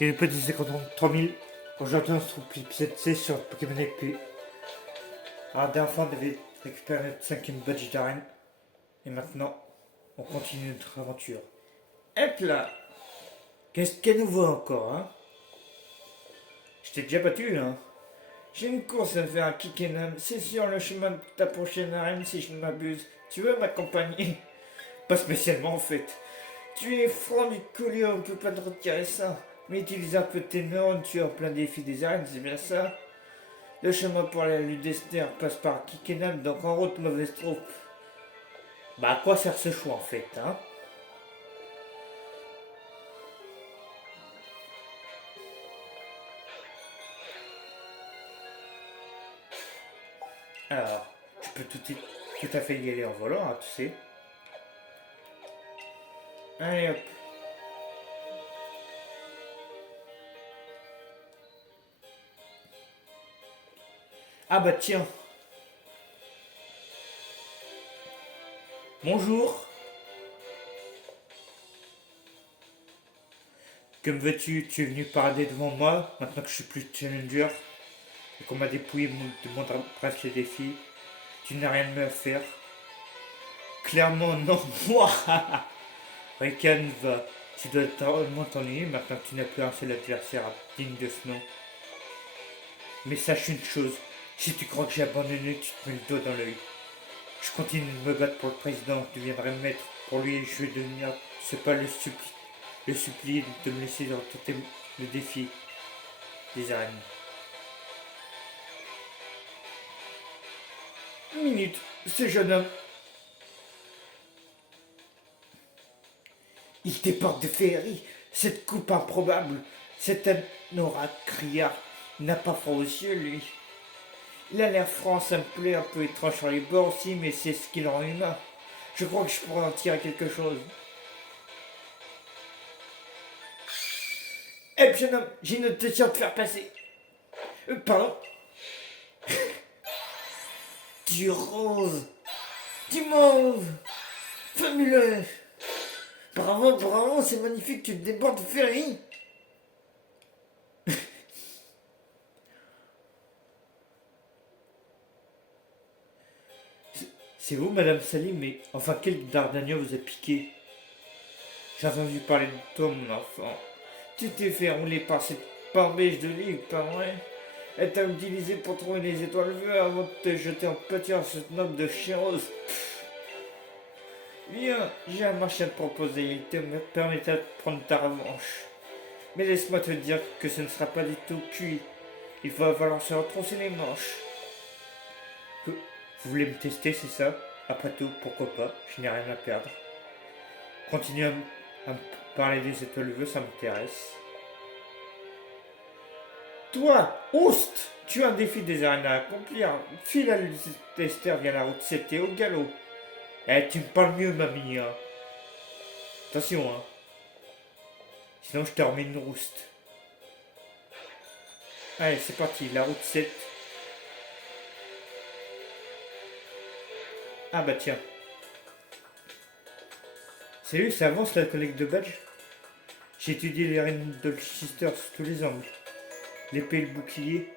Et le petit 53 000. Aujourd'hui, on se trouve plus l'épisode C sur Pokémon XP. Alors, la dernière fois, on devait récupérer notre 5ème badge d'arène. Et maintenant, on continue notre aventure. Hop là. Qu'est-ce qu'il y a de nouveau encore, hein? Je t'ai déjà battu, hein? J'ai une course à faire à Kickenham. C'est sur le chemin de ta prochaine arène, si je ne m'abuse. Tu veux m'accompagner? Pas spécialement, en fait. Tu es franc du collier, on ne peut pas te retirer ça. Mais utilise un peu tes neurones, tu es en plein défi des arènes, c'est bien ça? Le chemin pour aller à Ludester passe par Kickenham, donc en route, mauvaise troupe. Bah, à quoi sert ce choix, en fait, hein? Alors, je peux tout à fait y aller en volant, hein, tu sais. Allez hop. Ah bah tiens. Bonjour. Que me veux-tu? Tu es venu parader devant moi, maintenant que je suis plus challenger, et qu'on m'a dépouillé de mon bracelet défi. Tu n'as rien de mieux à faire. Clairement non. Moi. Rekan va. Tu dois tellement t'ennuyer maintenant que tu n'as plus un seul adversaire digne de ce nom. Mais sache une chose, si tu crois que j'ai abandonné, tu te mets le doigt dans l'œil. Je continue de me battre pour le président, je deviendrai maître. Pour lui, je vais devenir, c'est pas le supplier de me laisser tenter le défi des arènes. Une minute, ce jeune homme, il déporte de féerie. Cette coupe improbable, cet anorak criard n'a pas froid aux yeux, lui. Il a l'air franc, ça me plaît, un peu étrange sur les bords aussi, mais c'est ce qui le rend humain. Je crois que je pourrais en tirer quelque chose. Eh, jeune homme, j'ai une notation à te faire passer. Pardon? Du rose, du mauve, fabuleux. Bravo, bravo, c'est magnifique, tu te débordes de féerie. C'est vous, Madame Salim, mais enfin, quel Dardania vous a piqué? J'ai entendu parler de toi, mon enfant. Tu t'es fait rouler par cette barbèche de livre, pas vrai? Elle t'a utilisé pour trouver les étoiles vues avant de te jeter en pâture à cette noble de Chéros. Viens, j'ai un marché à te proposer, il te permettra de prendre ta revanche. Mais laisse-moi te dire que ce ne sera pas du tout cuit. Il va falloir se retrousser les manches. Vous voulez me tester, c'est ça? Après tout, pourquoi pas? Je n'ai rien à perdre. Continue à me parler des étoiles vues, ça m'intéresse. Toi, Oust, tu as un défi des arènes à accomplir. File à Lester via la route 7 et au galop. Eh, tu me parles mieux, mamie, hein. Attention, hein. Sinon, je te remets une rouste. Allez, c'est parti, la route 7. Ah bah tiens. Salut, ça avance la collecte de badge? J'ai étudié les reines de Chichester sous tous les angles. L'épée et le bouclier,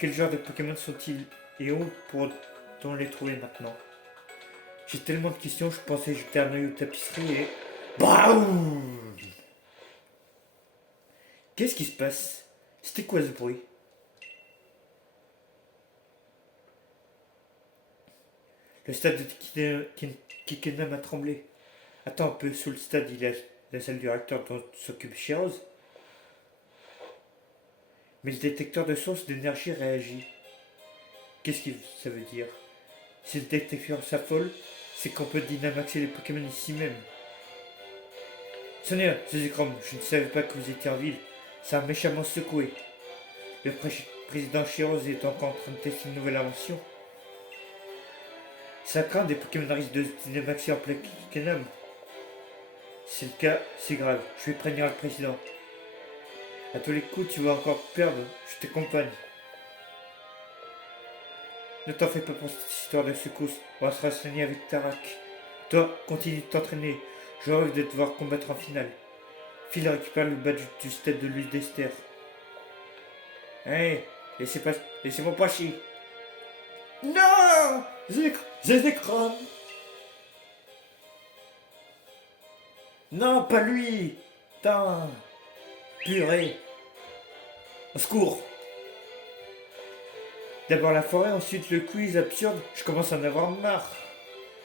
quel genre de Pokémon sont-ils? Et où pourrait-on les trouver maintenant? J'ai tellement de questions, je pensais jeter un œil aux tapisseries et... BAOUM! Qu'est-ce qui se passe? C'était quoi ce bruit? Le stade de Kickenham a tremblé. Attends un peu, sous le stade, il y a la salle du réacteur dont s'occupe Chirose. Mais le détecteur de source d'énergie réagit. Qu'est-ce que ça veut dire? Si le détecteur s'affole, c'est qu'on peut dynamaxer les Pokémon ici même. Sonia, Zezikrom, je ne savais pas que vous étiez en ville. Ça a méchamment secoué. Le président Chirose est encore en train de tester une nouvelle invention. Ça craint des Pokémon risquent de dynamaxer en plein Kickenham. Si c'est le cas, c'est grave. Je vais prévenir le président. À tous les coups, tu vas encore perdre. Je t'accompagne. Ne t'en fais pas pour cette histoire de secousse. On va se renseigner avec Tarak. Toi, continue de t'entraîner. Je rêve de te voir combattre en finale. Phil récupère le badge du stade de Louis d'Esther. Hey, laissez-moi passer. Non, j'ai écrans. Non, pas lui. Putain, purée. Au secours. D'abord la forêt, ensuite le quiz absurde. Je commence à en avoir marre.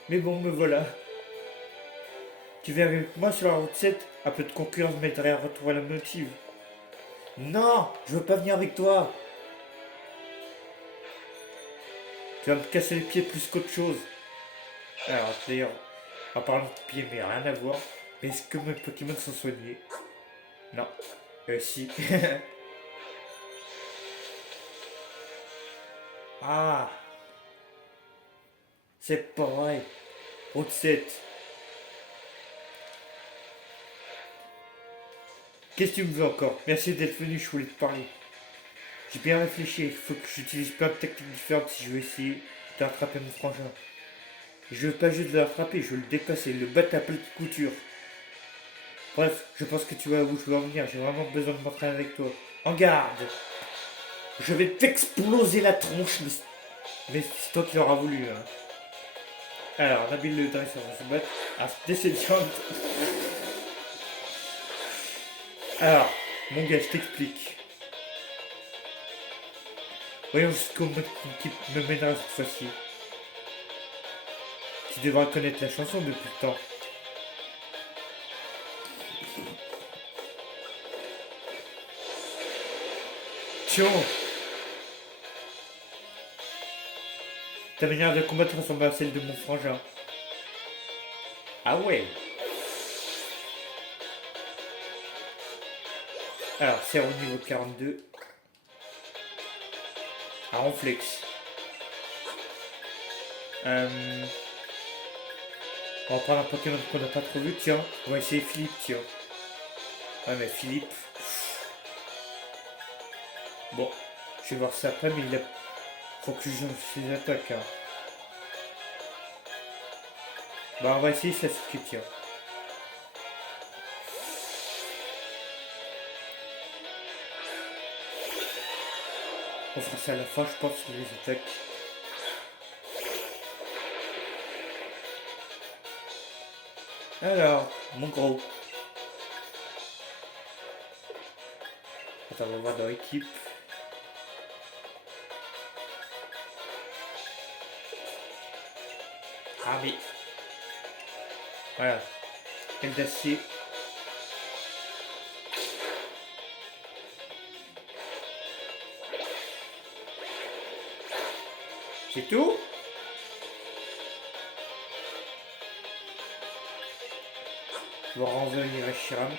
Mais bon, me voilà. Tu viens avec moi sur la route 7. Un peu de concurrence m'aiderait à retrouver la motive. Non, je veux pas venir avec toi. Tu vas me casser les pieds plus qu'autre chose. Alors, d'ailleurs, en parlant de pieds, mais rien à voir. Mais est-ce que mes Pokémon sont soignés? Non. Si. Ah, c'est pas vrai. Route 7. Qu'est-ce que tu me veux encore? Merci d'être venu, je voulais te parler. J'ai bien réfléchi, il faut que j'utilise plein de techniques différentes si je veux essayer de rattraper mon frangin. Je veux pas juste le rattraper, je veux le dépasser, le battre à petite couture. Bref, je pense que tu vois où je veux en venir, j'ai vraiment besoin de m'entraîner avec toi. En garde! Je vais t'exploser la tronche, mais c'est toi qui l'auras voulu. Hein. Alors, Nabil le dresseur va se battre. Ah, déception. Alors, mon gars, je t'explique. Voyons jusqu'où mon équipe me mènera cette fois-ci. Tu devras connaître la chanson depuis le temps. Tiens! Ta manière de combattre ressemble à celle de mon frangin. Ah ouais! Alors, c'est au niveau 42. Un Ronflex. On va prendre un Pokémon qu'on n'a pas trop vu, tiens. On va essayer Philippe, tiens. Ouais, mais Philippe. Bon, je vais voir ça après, mais il a. Faut que je joue ses attaques. Hein. Bah, on va essayer Sasuke, tiens. On fera ça à la fin, je pense, sur les attaques. Alors, mon gros. Attends, on va voir dans l'équipe. Ah mais. Voilà. Elle d'acier. C'est tout? Je vais renvoyer à Shiram.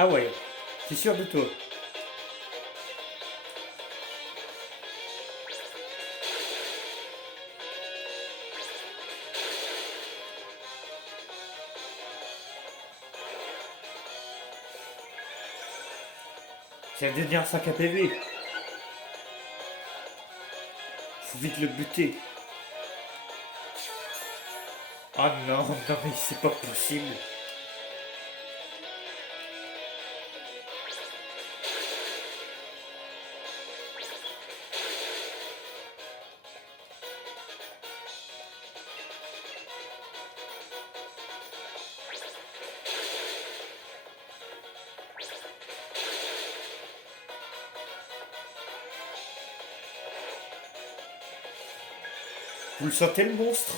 Ah ouais, c'est sûr de toi. C'est la dernière 5 APV. Faut vite le buter. Ah non, non mais c'est pas possible. Vous le sentez le monstre?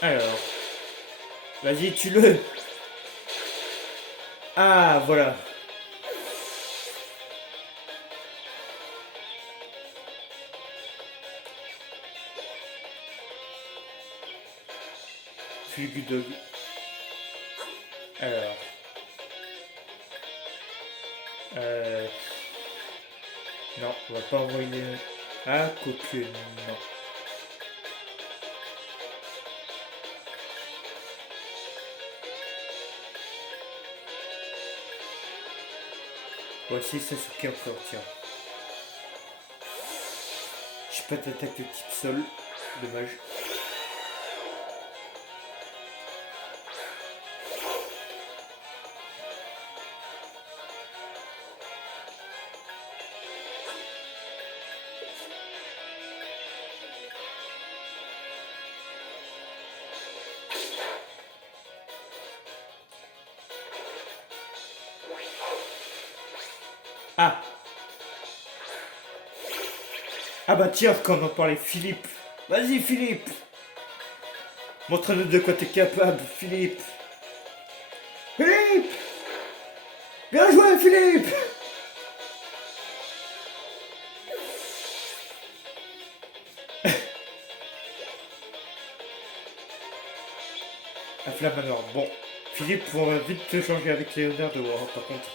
Alors, vas-y, tue-le. Ah, voilà. Fulgudog. Alors. Non, on va pas envoyer. Ah, quoique, non. Voici Sasuke encore, tiens. Je peux t'attaquer le type sol. Dommage. Ah. Ah bah tiens, quand on en parlait, Philippe. Vas-y, Philippe. Montre-nous de quoi t'es capable, Philippe. Philippe. Bien joué, Philippe. La flamme alors. Bon, Philippe, on va vite te changer avec Léonard de War, par contre.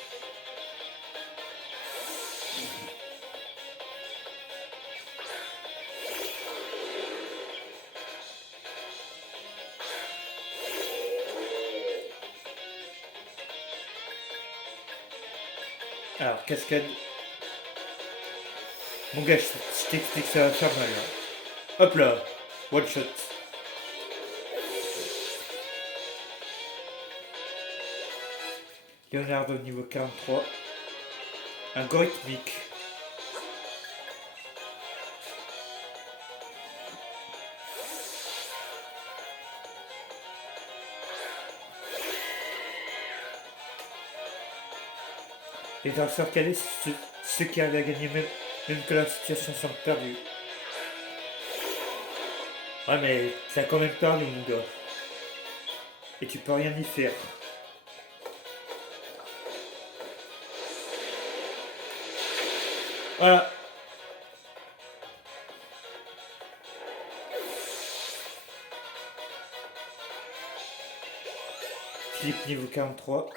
Alors, cascade. Mon gars, je t'explique, ça va faire mal. Là. Hop là. One shot. Leonardo niveau 43. Algorithmique. Les danseurs calés, ceux qui arrivent à gagner même que la situation semble perdue. Ouais mais ça a quand même perdu mon gars. Et tu peux rien y faire. Voilà. Philippe niveau 43.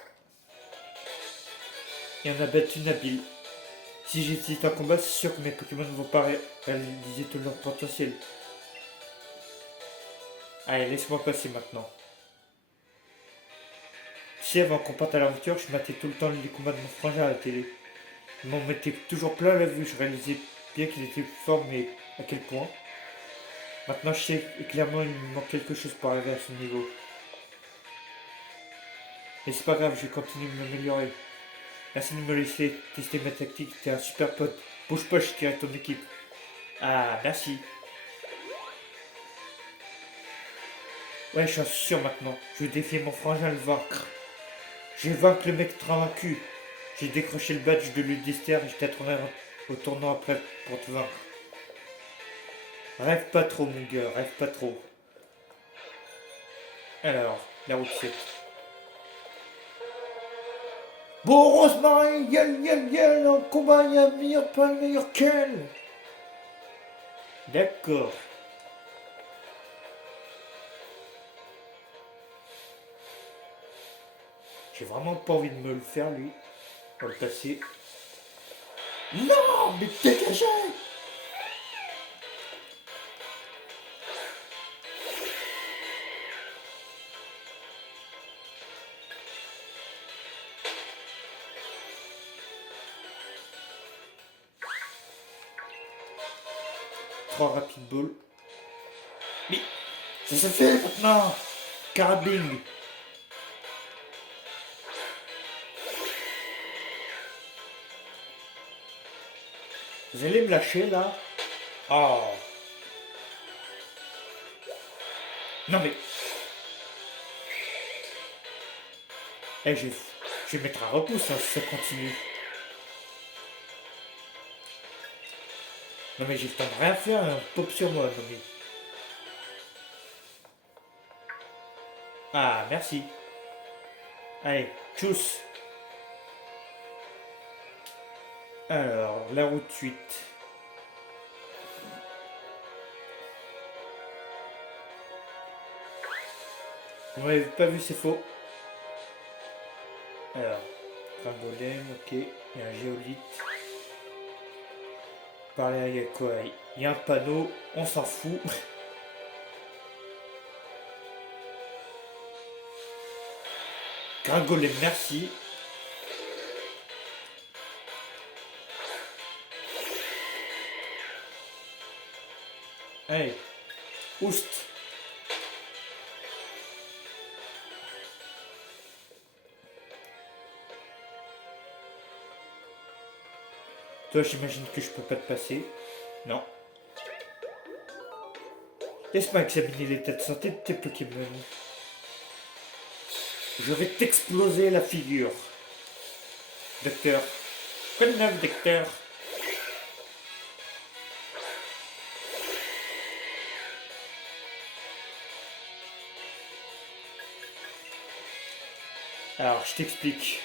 Et on a battu Nabil. Si j'hésite en combat, c'est sûr que mes Pokémon ne vont pas réaliser tout leur potentiel. Allez, laisse-moi passer maintenant. Tu sais, avant qu'on parte à l'aventure, je matais tout le temps les combats de mon frangin à la télé. Ils m'en mettaient toujours plein la vue, je réalisais bien qu'il était fort, mais à quel point. Maintenant, je sais clairement il me manque quelque chose pour arriver à ce niveau. Mais c'est pas grave, je vais continuer de m'améliorer. Merci de me laisser tester ma tactique, t'es un super pote. Bouge pas, je tire ton équipe. Ah, merci. Ouais, je suis sûr maintenant. Je vais défier mon frangin à le vaincre. Je vais vaincre le mec vaincu. J'ai décroché le badge de l'Udester et je t'attendrai au tournoi après pour te vaincre. Rêve pas trop, mon gars, rêve pas trop. Alors, la route 7. Bon, Rosemary, yel, en combat, il y a meilleur, pas le meilleur qu'elle. D'accord. J'ai vraiment pas envie de me le faire, lui. On va le passer. Non, mais dégagez. 3 rapid ball. Mais ça se fait maintenant. Carabine. Vous allez me lâcher là? Oh. Non mais. Eh, je vais mettre un repousse hein, si ça continue. Non mais j'ai le temps de rien faire, un pop sur moi, non mais. Ah, merci. Allez, tchuss. Alors, la route 8. Vous m'avez pas vu, c'est faux. Alors, un golem, ok. Il y a un géolite. Parler à quoi? Il y a un panneau, on s'en fout. Gringolet, merci. Allez, oust. Toi, j'imagine que je peux pas te passer. Non. Laisse-moi examiner l'état de santé de tes Pokémon. Je vais t'exploser la figure. Docteur. Quoi de neuf, docteur? Alors, je t'explique.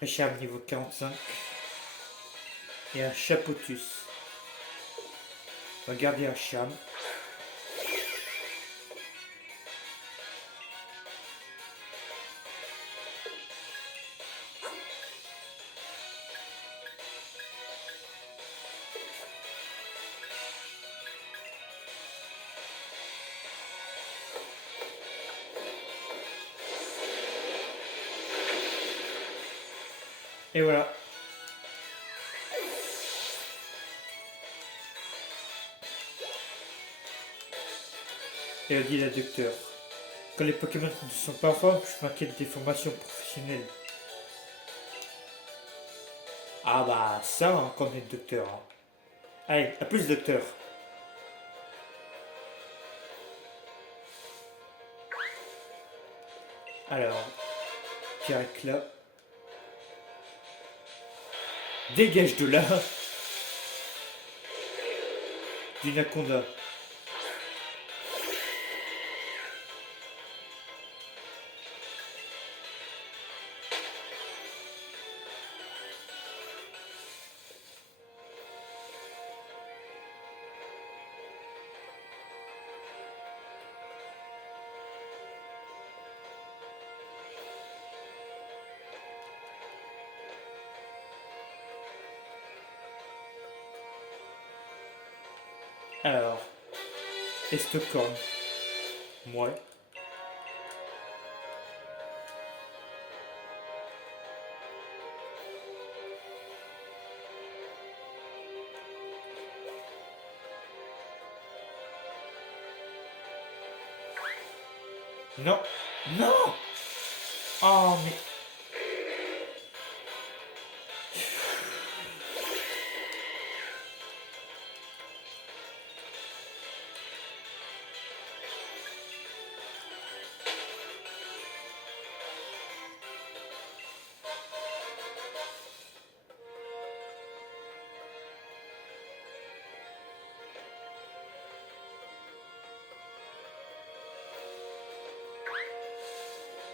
Richard niveau 45. Et un Chapotus. Regardez un cham. Et voilà. Et a dit la docteur. Quand les Pokémon ne sont pas en forme, je m'inquiète des formations professionnelles. Ah bah ça, hein, quand on est docteur. Hein. Allez, à plus docteur. Alors, Pierre là. Dégage de là. Du Naconda. Alors, Estocorn. Moi. Non. Non. Oh mais...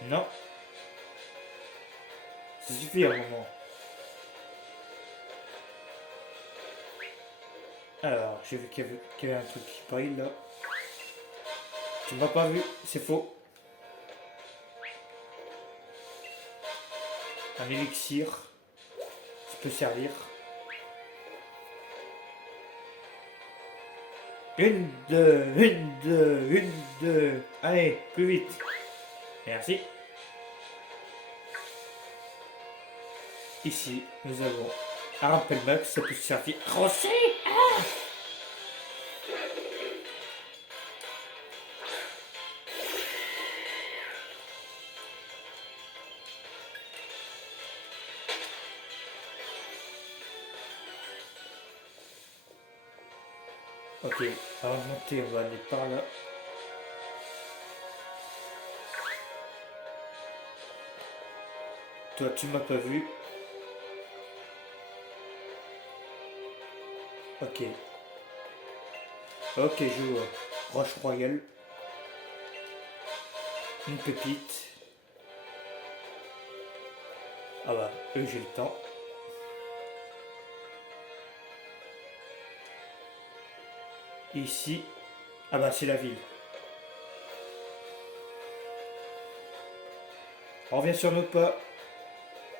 Non. Ça suffit à un moment. Alors, j'ai vu qu'il y avait un truc qui brille là. Tu m'as pas vu, c'est faux. Un élixir. Ça peut servir. Une, deux, une, deux, une, deux. Allez, plus vite. Merci. Ici, nous avons un rappel max, ça peut servir. Rossi. Ah, ok, avant de monter, on va aller par là. Toi, tu m'as pas vu. Ok. Ok, je vois. Roche Royale. Une pépite. Ah bah, eux, j'ai le temps. Et ici, ah bah c'est la ville. On revient sur nos pas.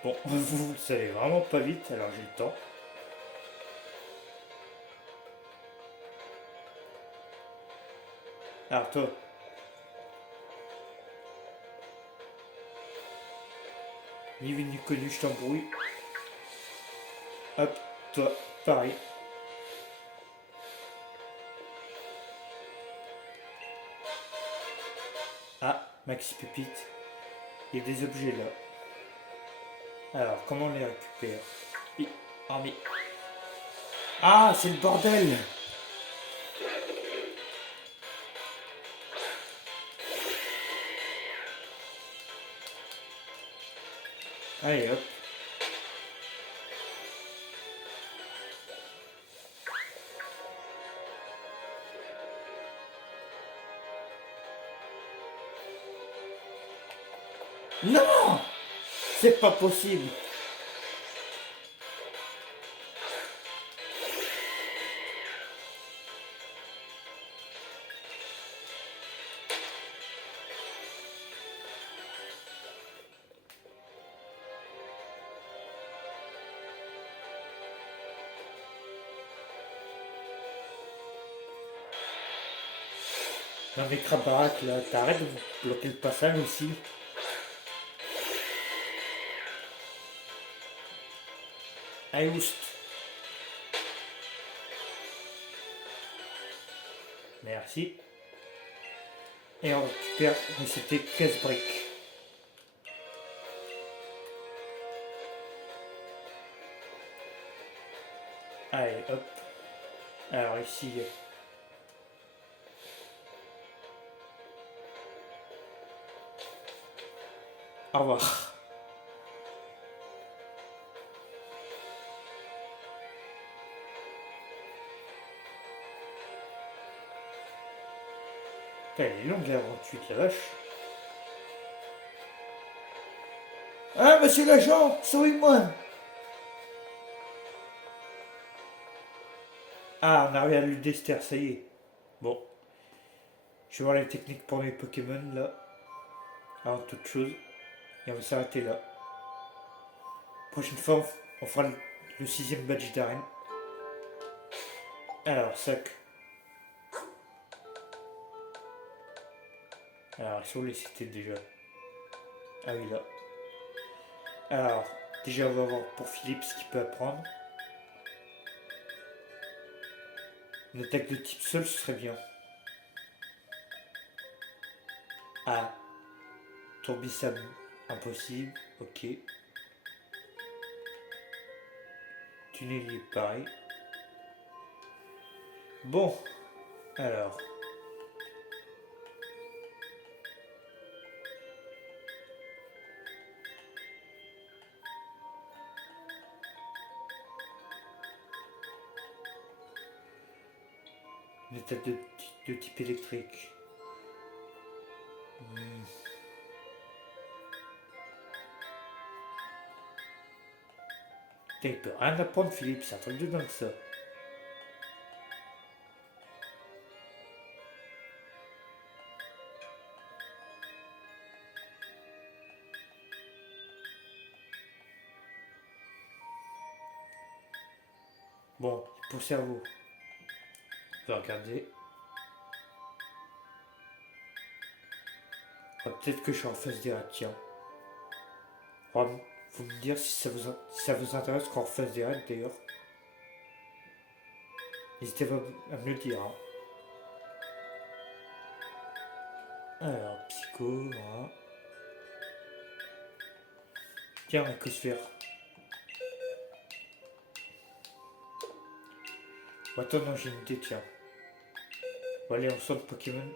Bon, vous le savez vraiment pas vite, alors j'ai le temps. Alors toi, ni vu ni connu, je t'embrouille. Hop, toi, pareil. Ah, Maxi Pépite. Il y a des objets là. Alors, comment on les récupère? Ah mais... Ah, c'est le bordel! Allez hop. Non! C'est pas possible! Non mais Crabarac là, t'arrêtes de bloquer le passage aussi. Allez, oust. Merci. Et on récupère, mais c'était 15 briques. Allez, hop. Alors ici... Au revoir. Elle est longue la 28, la vache. Ah, monsieur l'agent, sauvez-moi! Ah, on arrive à l'Udester, ça y est. Bon, je vais voir les techniques pour mes Pokémon là. Avant toute chose. Et on va s'arrêter là. Prochaine fois, on fera le 6ème badge d'arène. Alors, sac. Alors, ils sont où les cités déjà? Ah oui, là. Alors, déjà, on va voir pour Philippe ce qu'il peut apprendre. Une attaque de type sol, ce serait bien. Ah, Tourbillon, impossible. Ok. Tunnelier, pareil. Bon, alors. Une attaque de type électrique. Putain, il peut rien apprendre, Philippe, c'est un truc de dingue ça. Bon, pour cerveau. On va regarder. Ah, peut-être que je suis en face des rats, tiens. Faut me dire si ça vous intéresse qu'on refasse des raids d'ailleurs. N'hésitez pas à me le dire. Hein. Alors, psycho, voilà. Tiens, on peut se faire. Attends, non, j'ai une idée, tiens. On va aller en centre Pokémon.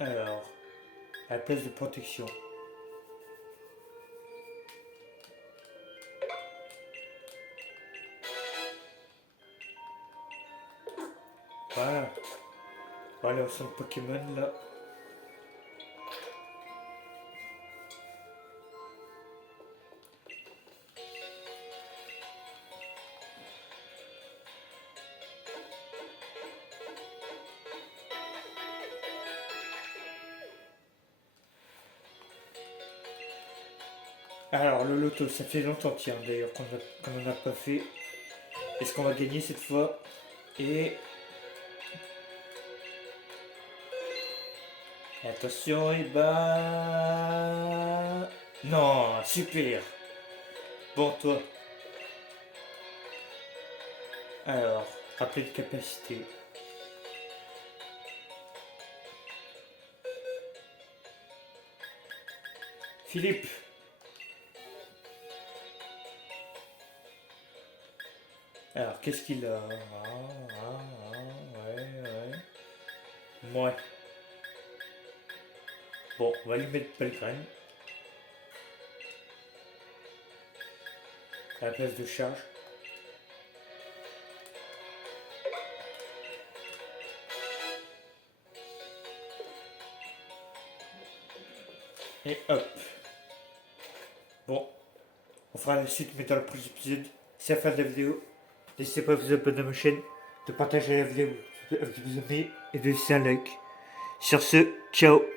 Alors, à la place de protection. Voilà. On va aller au centre Pokémon là. Alors, le loto, ça fait longtemps, tiens, d'ailleurs, qu'on n'en a pas fait. Est-ce qu'on va gagner cette fois? Et... attention, et bah... non, super. Bon, toi. Alors, rappeler de capacité. Philippe. Alors, qu'est-ce qu'il a? Ouais. Ouais. Bon, on va lui mettre Pellegrin à la place de charge. Et hop. Bon, on fera la suite, mais dans le prochain épisode. C'est la fin de la vidéo. N'hésitez pas à vous abonner à ma chaîne, de partager la vidéo avec vos amis et de laisser un like. Sur ce, ciao.